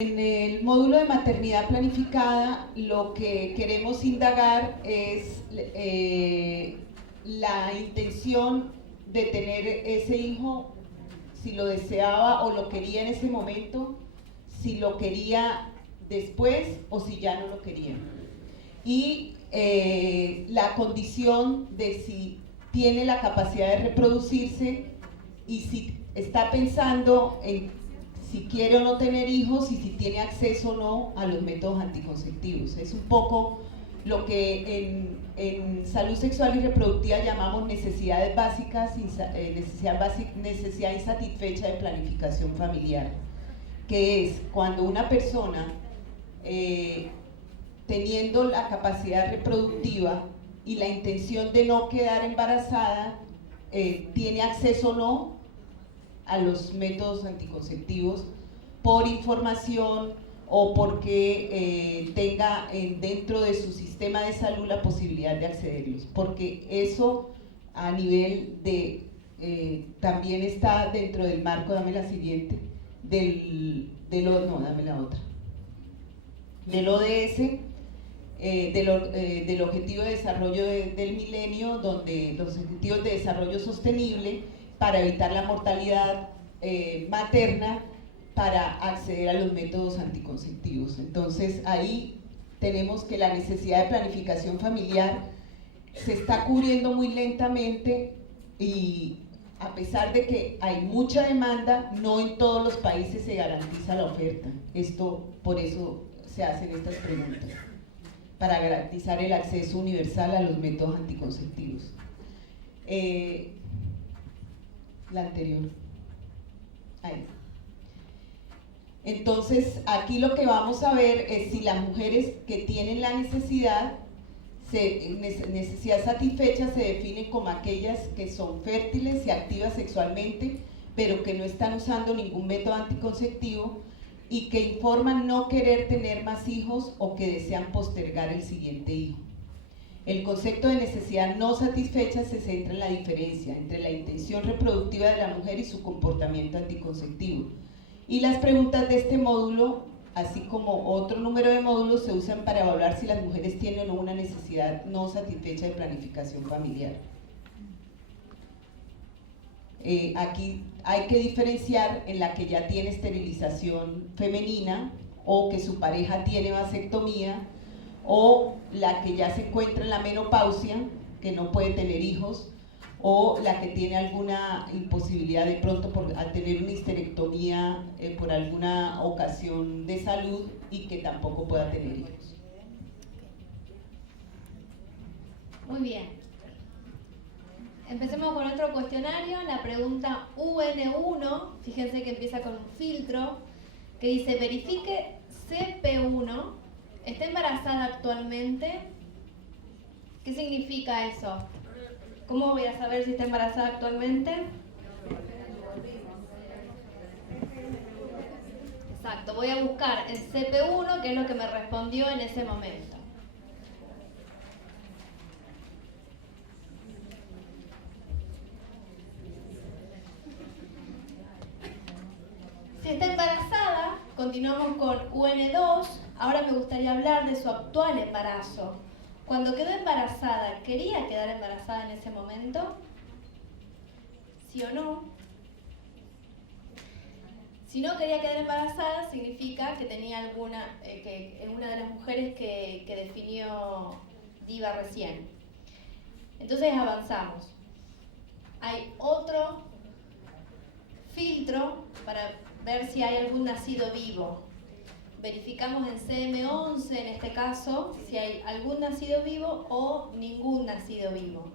En el módulo de maternidad planificada lo que queremos indagar es la intención de tener ese hijo, si lo deseaba o lo quería en ese momento, si lo quería después o si ya no lo quería. Y la condición de si tiene la capacidad de reproducirse y si está pensando en si quiere o no tener hijos y si tiene acceso o no a los métodos anticonceptivos. Es un poco lo que en salud sexual y reproductiva llamamos necesidades básicas, necesidad insatisfecha de planificación familiar, que es cuando una persona teniendo la capacidad reproductiva y la intención de no quedar embarazada, tiene acceso o no a los métodos anticonceptivos por información o porque tenga dentro de su sistema de salud la posibilidad de accederlos, porque eso a nivel de también está dentro del marco, dame la siguiente, del ODS, del Objetivo de Desarrollo del Milenio, donde los Objetivos de Desarrollo Sostenible para evitar la mortalidad materna, para acceder a los métodos anticonceptivos. Entonces ahí tenemos que la necesidad de planificación familiar se está cubriendo muy lentamente y a pesar de que hay mucha demanda, no en todos los países se garantiza la oferta. Por eso se hacen estas preguntas, para garantizar el acceso universal a los métodos anticonceptivos. La anterior. Ahí. Entonces, aquí lo que vamos a ver es si las mujeres que tienen la necesidad satisfecha se definen como aquellas que son fértiles y activas sexualmente, pero que no están usando ningún método anticonceptivo y que informan no querer tener más hijos o que desean postergar el siguiente hijo. El concepto de necesidad no satisfecha se centra en la diferencia entre la intención reproductiva de la mujer y su comportamiento anticonceptivo. Y las preguntas de este módulo, así como otro número de módulos, se usan para evaluar si las mujeres tienen o no una necesidad no satisfecha de planificación familiar. Aquí hay que diferenciar en la que ya tiene esterilización femenina o que su pareja tiene vasectomía, o la que ya se encuentra en la menopausia, que no puede tener hijos, o la que tiene alguna imposibilidad de pronto al tener una histerectomía por alguna ocasión de salud y que tampoco pueda tener hijos. Muy bien. Empecemos con otro cuestionario, la pregunta UN1, fíjense que empieza con un filtro, que dice, verifique CP1, ¿está embarazada actualmente? ¿Qué significa eso? ¿Cómo voy a saber si está embarazada actualmente? Exacto, voy a buscar el CP1, que es lo que me respondió en ese momento. Si está embarazada, continuamos con UN2. Ahora me gustaría hablar de su actual embarazo. Cuando quedó embarazada, ¿quería quedar embarazada en ese momento? ¿Sí o no? Si no quería quedar embarazada, significa que tenía alguna, que es una de las mujeres que definió Diva recién. Entonces avanzamos. Hay otro filtro para ver si hay algún nacido vivo. Verificamos en CM11, en este caso, si hay algún nacido vivo o ningún nacido vivo.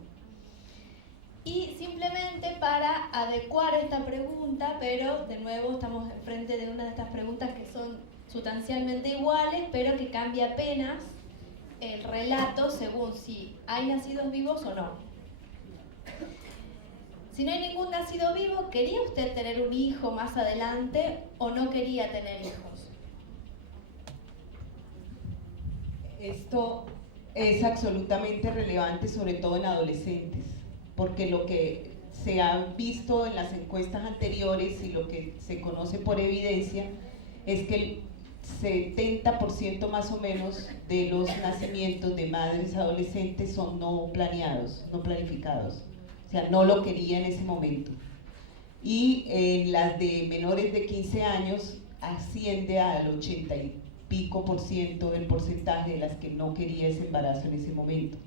Y simplemente para adecuar esta pregunta, pero de nuevo estamos frente de una de estas preguntas que son sustancialmente iguales, pero que cambia apenas el relato según si hay nacidos vivos o no. Si no hay ningún nacido vivo, ¿quería usted tener un hijo más adelante o no quería tener hijos? Esto es absolutamente relevante, sobre todo en adolescentes, porque lo que se ha visto en las encuestas anteriores y lo que se conoce por evidencia es que 70% más o menos de los nacimientos de madres adolescentes son no planeados, no planificados. O sea, no lo quería en ese momento. Y en las de menores de 15 años asciende al 80 y pico por ciento del porcentaje de las que no quería ese embarazo en ese momento.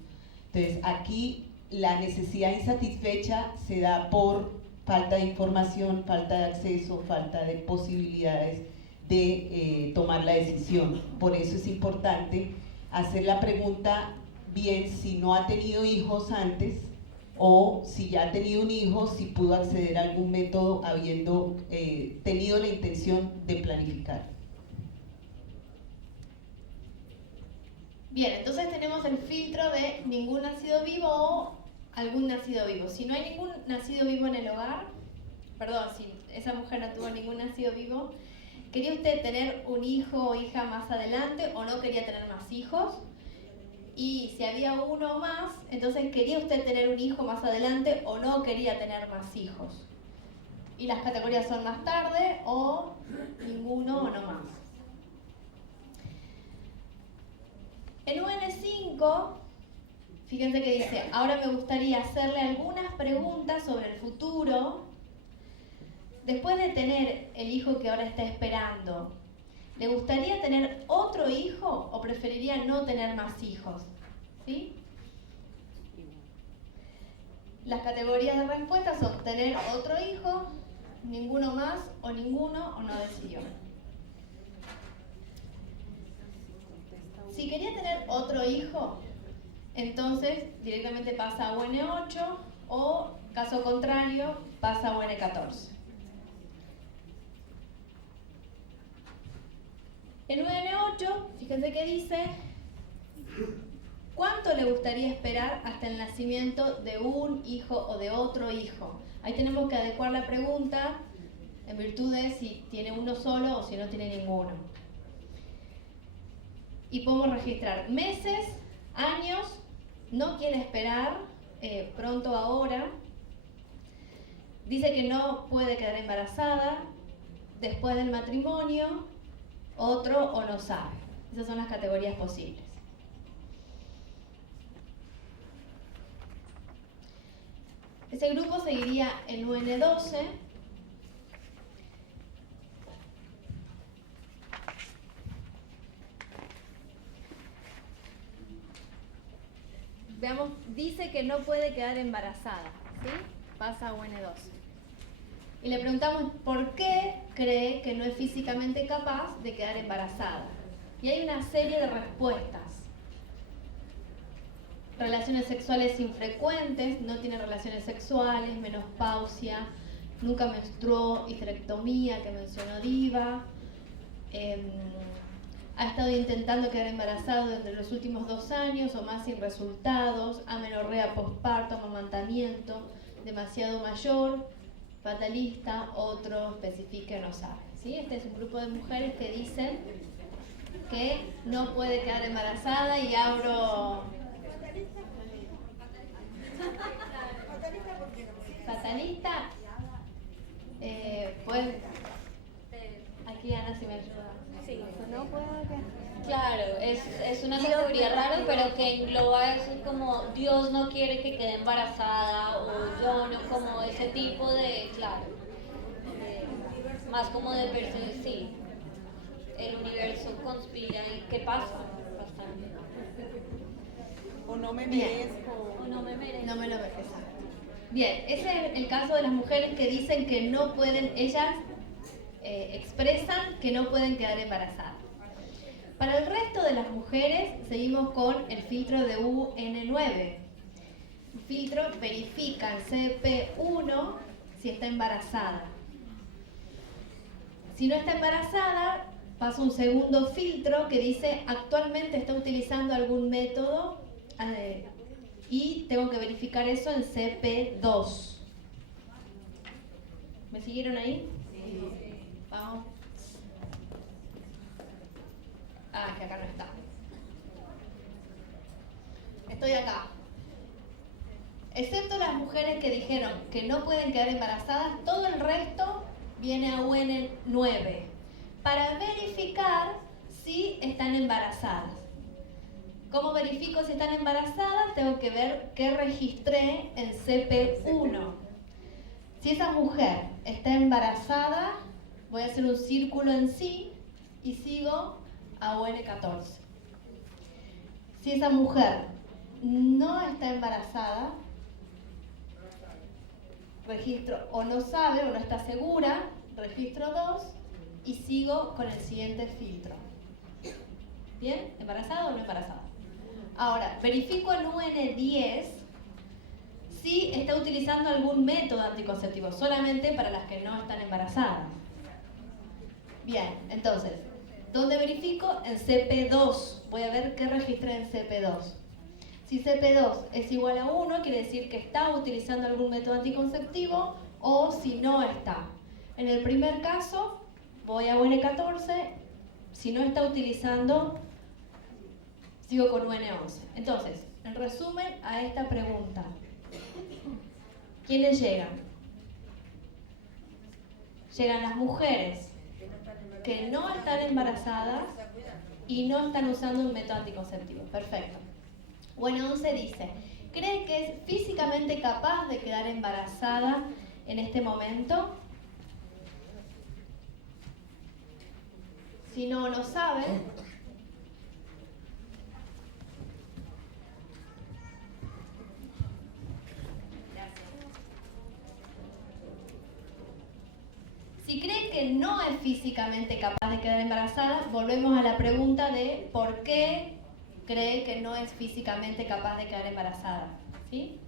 Entonces, aquí la necesidad insatisfecha se da por falta de información, falta de acceso, falta de posibilidades de tomar la decisión. Por eso es importante hacer la pregunta bien si no ha tenido hijos antes, o si ya ha tenido un hijo, si pudo acceder a algún método habiendo tenido la intención de planificar. Bien, entonces tenemos el filtro de ningún nacido vivo o algún nacido vivo. Si no hay ningún nacido vivo en el hogar, perdón, si esa mujer no tuvo ningún nacido vivo, ¿quería usted tener un hijo o hija más adelante o no quería tener más hijos? Y si había uno más, entonces ¿quería usted tener un hijo más adelante o no quería tener más hijos? Y las categorías son más tarde o ninguno o no más. En UN5, fíjense que dice, ahora me gustaría hacerle algunas preguntas sobre el futuro. Después de tener el hijo que ahora está esperando, ¿le gustaría tener otro hijo o preferiría no tener más hijos? ¿Sí? Las categorías de respuesta son tener otro hijo, ninguno más o ninguno o no decidió. Si quería tener otro hijo, entonces directamente pasa a UN8 o, caso contrario, pasa a UN14. En UN8, fíjense que dice, ¿cuánto le gustaría esperar hasta el nacimiento de un hijo o de otro hijo? Ahí tenemos que adecuar la pregunta en virtud de si tiene uno solo o si no tiene ninguno. Y podemos registrar meses, años, no quiere esperar, pronto ahora. Dice que no puede quedar embarazada, después del matrimonio, otro o no sabe. Esas son las categorías posibles. Ese grupo seguiría en UN12. Veamos, dice que no puede quedar embarazada, ¿sí? Pasa a UN12. Y le preguntamos por qué cree que no es físicamente capaz de quedar embarazada. Y hay una serie de respuestas. Relaciones sexuales infrecuentes, no tiene relaciones sexuales, menopausia, nunca menstruó, histerectomía que mencionó Diva, ha estado intentando quedar embarazado desde los últimos 2 años o más sin resultados, amenorrea posparto, amamantamiento, demasiado mayor, fatalista, otro especifica no sabe. ¿Sí? Este es un grupo de mujeres que dicen que no puede quedar embarazada y abro... Fatalista, pues aquí Ana si me ayuda. Sí. No puedo quedar. Claro, es una categoría rara, pero que engloba eso como Dios no quiere que quede embarazada o yo no, como ese tipo de, claro, más como de personas, sí, el universo conspira y ¿qué pasa? Bastante. O no me Bien. merezco. O no me merezco. No me lo merezco. Bien, ese es el caso de las mujeres que dicen que no pueden, ellas expresan que no pueden quedar embarazadas. Para el resto de las mujeres seguimos con el filtro de UN9. El filtro verifica en CP1 si está embarazada. Si no está embarazada, pasa un segundo filtro que dice actualmente está utilizando algún método y tengo que verificar eso en CP2. ¿Me siguieron ahí? Sí. Vamos. Ah, es que acá no está. Estoy acá. Excepto las mujeres que dijeron que no pueden quedar embarazadas, todo el resto viene a UN9 para verificar si están embarazadas. ¿Cómo verifico si están embarazadas? Tengo que ver qué registré en CP1. Si esa mujer está embarazada, voy a hacer un círculo en sí y sigo a UN14. Si esa mujer no está embarazada, registro o no sabe o no está segura, registro 2 y sigo con el siguiente filtro. ¿Bien? ¿Embarazada o no embarazada? Ahora, verifico en UN10 si está utilizando algún método anticonceptivo, solamente para las que no están embarazadas. Bien, entonces, ¿dónde verifico? En CP2. Voy a ver qué registré en CP2. Si CP2 es igual a 1, quiere decir que está utilizando algún método anticonceptivo, o si no está. En el primer caso, voy a UN14. Si no está utilizando, sigo con UN11. Entonces, en resumen a esta pregunta, ¿quiénes llegan? Llegan las mujeres que no están embarazadas y no están usando un método anticonceptivo. Perfecto. UN11 dice, ¿cree que es físicamente capaz de quedar embarazada en este momento? Si no sabe, si cree que no es físicamente capaz de quedar embarazada, volvemos a la pregunta de ¿por qué cree que no es físicamente capaz de quedar embarazada? ¿Sí?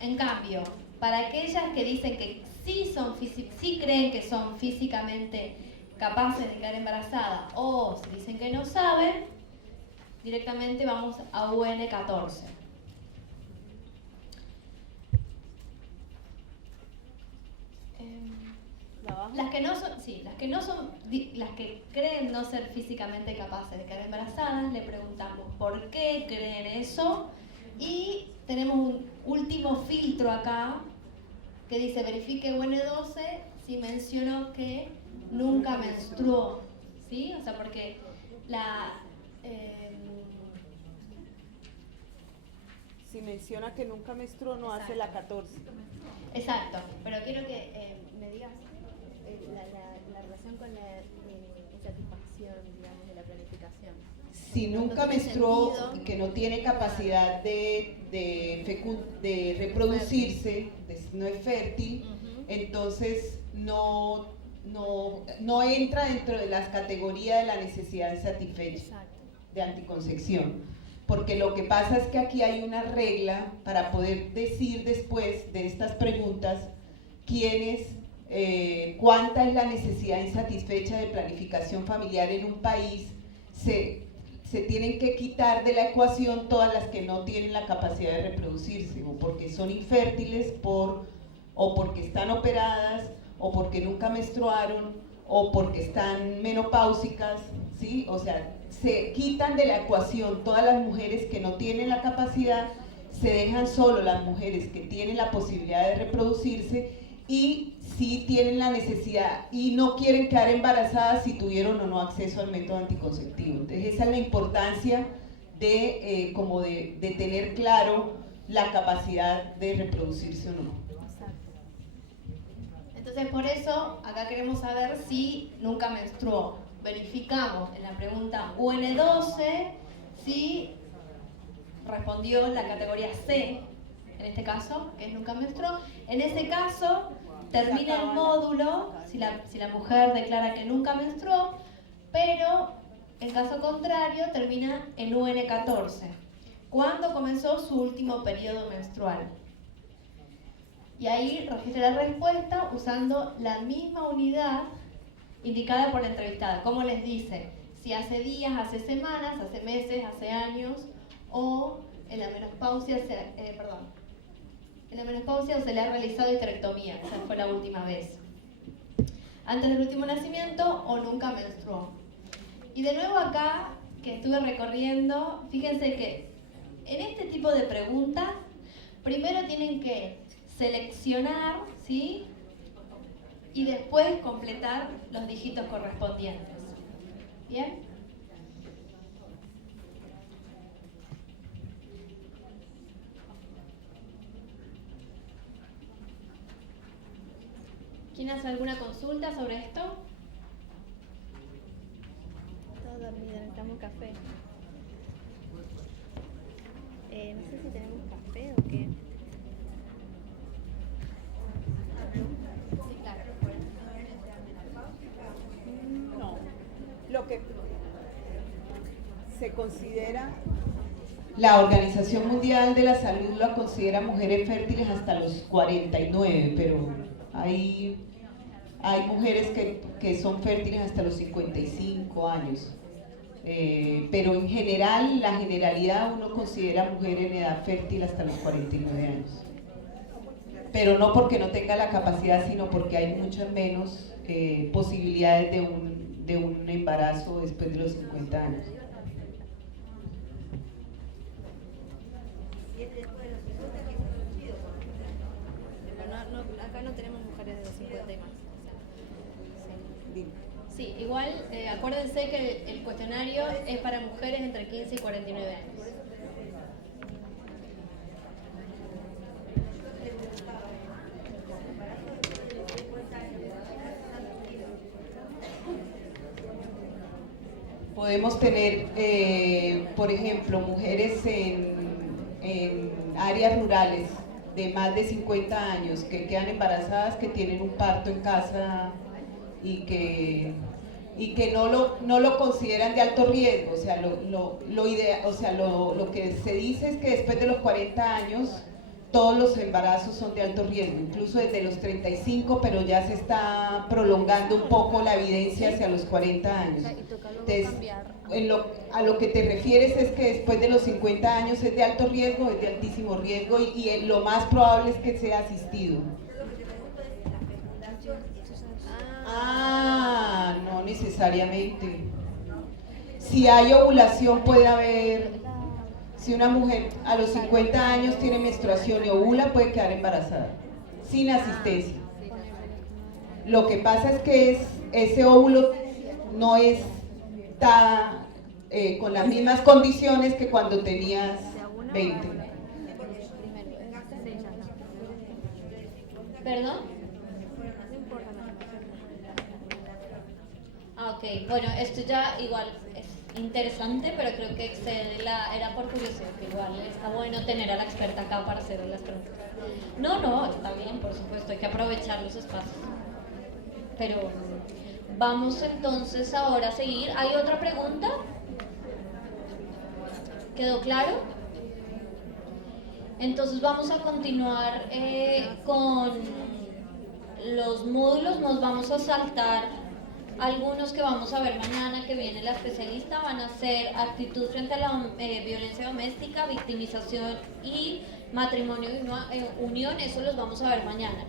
En cambio, para aquellas que dicen que sí creen que son físicamente capaces de quedar embarazadas o si dicen que no saben, directamente vamos a UN14. Las que creen no ser físicamente capaces de quedar embarazadas, le preguntamos por qué creen eso y tenemos un último filtro acá que dice verifique UN12 si mencionó que nunca menstruó, ¿sí? O sea, porque si menciona que nunca menstruó, no hace la 14. Exacto, pero quiero que me digas la relación con la insatisfacción, digamos, de la planificación. Si nunca menstruó y que no tiene capacidad de reproducirse, no es fértil, entonces no entra dentro de las categorías de la necesidad insatisfecha de anticoncepción. Porque lo que pasa es que aquí hay una regla para poder decir después de estas preguntas cuánta es la necesidad insatisfecha de planificación familiar en un país. Se tienen que quitar de la ecuación todas las que no tienen la capacidad de reproducirse, o porque son infértiles, o porque están operadas, o porque nunca menstruaron, o porque están menopáusicas, ¿sí? O sea, se quitan de la ecuación todas las mujeres que no tienen la capacidad, se dejan solo las mujeres que tienen la posibilidad de reproducirse y sí tienen la necesidad y no quieren quedar embarazadas si tuvieron o no acceso al método anticonceptivo. Entonces esa es la importancia de tener claro la capacidad de reproducirse o no. Entonces por eso acá queremos saber si nunca menstruó. Verificamos en la pregunta UN12 si respondió la categoría C, en este caso, que es nunca menstruó. En ese caso, termina el módulo si la mujer declara que nunca menstruó, pero en caso contrario termina en UN14, cuando comenzó su último periodo menstrual. Y ahí registra la respuesta usando la misma unidad indicada por la entrevistada. Como les dice, si hace días, hace semanas, hace meses, hace años, o en la menopausia, se le ha realizado histerectomía, esa fue la última vez. Antes del último nacimiento o nunca menstruó. Y de nuevo acá, que estuve recorriendo, fíjense que en este tipo de preguntas, primero tienen que seleccionar, ¿sí? y después completar los dígitos correspondientes. ¿Bien? ¿Quién hace alguna consulta sobre esto? Todo dormido, necesitamos café. No sé si tenemos café o qué. Sí, claro. No. Lo que se considera, La Organización Mundial de la Salud la considera mujeres fértiles hasta los 49, pero hay mujeres que son fértiles hasta los 55 años. Pero en general, la generalidad, uno considera mujer en edad fértil hasta los 49 años. Pero no porque no tenga la capacidad, sino porque hay muchas menos posibilidades de un embarazo después de los 50 años. Acá no tenemos mujeres de los 50 y más. Sí, igual acuérdense que el cuestionario es para mujeres entre 15 y 49 años. Podemos tener, por ejemplo, mujeres en áreas rurales de más de 50 años que quedan embarazadas, que tienen un parto en casa y que no lo consideran de alto riesgo. O sea, lo que se dice es que después de los 40 años todos los embarazos son de alto riesgo, incluso desde los 35, pero ya se está prolongando un poco la evidencia hacia los 40 años. Entonces, a lo que te refieres es que después de los 50 años es de alto riesgo, es de altísimo riesgo y lo más probable es que sea asistido. Ah, no necesariamente. Si hay ovulación puede haber. Si una mujer a los 50 años tiene menstruación y ovula, puede quedar embarazada, sin asistencia. Lo que pasa es que ese óvulo no está con las mismas condiciones que cuando tenías 20. ¿Perdón? Ah, ok. Bueno, esto ya igual es interesante, pero creo que excede era por curiosidad, que igual está bueno tener a la experta acá para hacer las preguntas. No, está bien, por supuesto, hay que aprovechar los espacios. Pero vamos entonces ahora a seguir. ¿Hay otra pregunta? ¿Quedó claro? Entonces vamos a continuar con los módulos. Nos vamos a saltar algunos que vamos a ver mañana, que viene la especialista. Van a ser actitud frente a la violencia doméstica, victimización y matrimonio y unión. Eso los vamos a ver mañana.